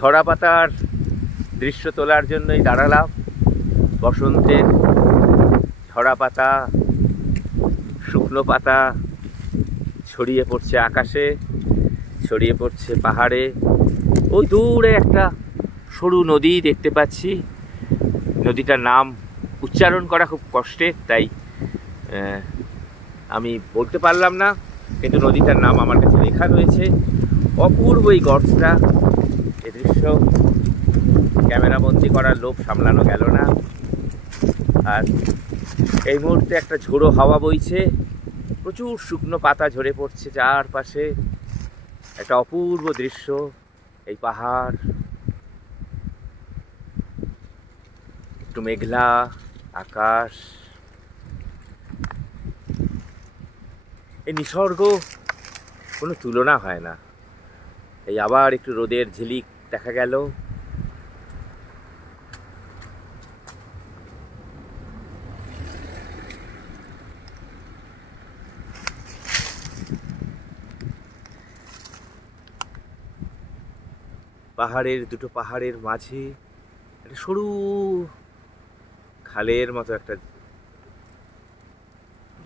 ঝরা পাতার দৃশ্য তোলার জন্যই দাঁড়ালাম। বসন্তের ঝরা পাতা, শুকনো পাতা ছড়িয়ে পড়ছে আকাশে, ছড়িয়ে পড়ছে পাহাড়ে। ওই দূরে একটা সরু নদী দেখতে পাচ্ছি। নদীটার নাম উচ্চারণ করা খুব কষ্টের, তাই আমি বলতে পারলাম না, কিন্তু নদীটার নাম আমার কাছে লেখা রয়েছে। অপূর্ব এই গর্তটা, এ দৃশ্য ক্যামেরাবন্দি করার লোভ সামলানো গেল না। আর এই মুহূর্তে একটা ঝোড়ো হাওয়া বইছে, প্রচুর শুকনো পাতা ঝরে পড়ছে চারপাশে। একটা অপূর্ব দৃশ্য। এই পাহাড়, একটু মেঘলা আকাশ, এই নিসর্গ কোনো তুলনা হয় না। এই আবার একটু রোদের ঝিলিক দেখা গেল। দুটো পাহাড়ের মাঝে একটা সরু খালের মতো একটা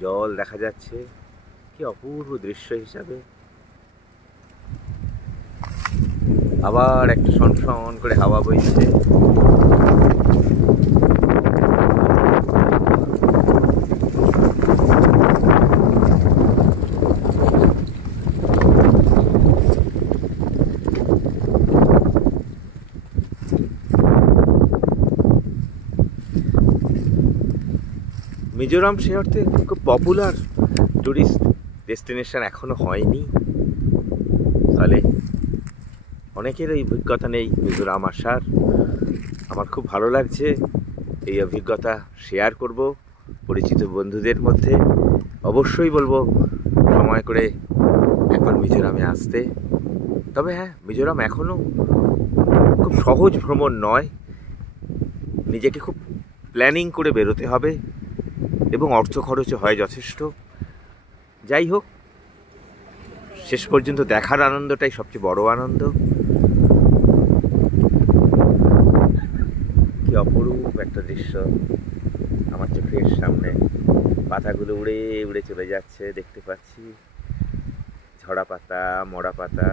জল দেখা যাচ্ছে। কি অপূর্ব দৃশ্য হিসাবে। আবার একটা সনসন করে হাওয়া বইছে। মিজোরাম সে অর্থে খুব পপুলার টুরিস্ট ডেস্টিনেশন এখনো হয়নি, ফলে অনেকের এই অভিজ্ঞতা নেই মিজোরাম আসার। আমার খুব ভালো লাগছে, এই অভিজ্ঞতা শেয়ার করব পরিচিত বন্ধুদের মধ্যে। অবশ্যই বলবো সময় করে একবার মিজোরামে আসতে। তবে হ্যাঁ, মিজোরাম এখনও খুব সহজ ভ্রমণ নয়, নিজেকে খুব প্ল্যানিং করে বেরোতে হবে এবং অর্থ খরচও হয় যথেষ্ট। যাই হোক, শেষ পর্যন্ত দেখার আনন্দটাই সবচেয়ে বড় আনন্দ। কি অপরূপ একটা দৃশ্য আমার চোখের সামনে। পাতাগুলো উড়ে উড়ে চলে যাচ্ছে, দেখতে পাচ্ছি ঝরা পাতা, মরা পাতা।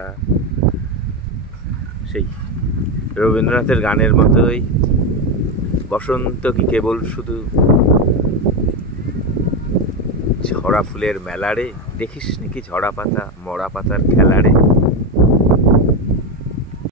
সেই রবীন্দ্রনাথের গানের মতোই, বসন্ত কি কেবল শুধু ঝরা ফুলের মেলারে, দেখিস নাকি ঝরা পাতা মরা পাতার খেলারে।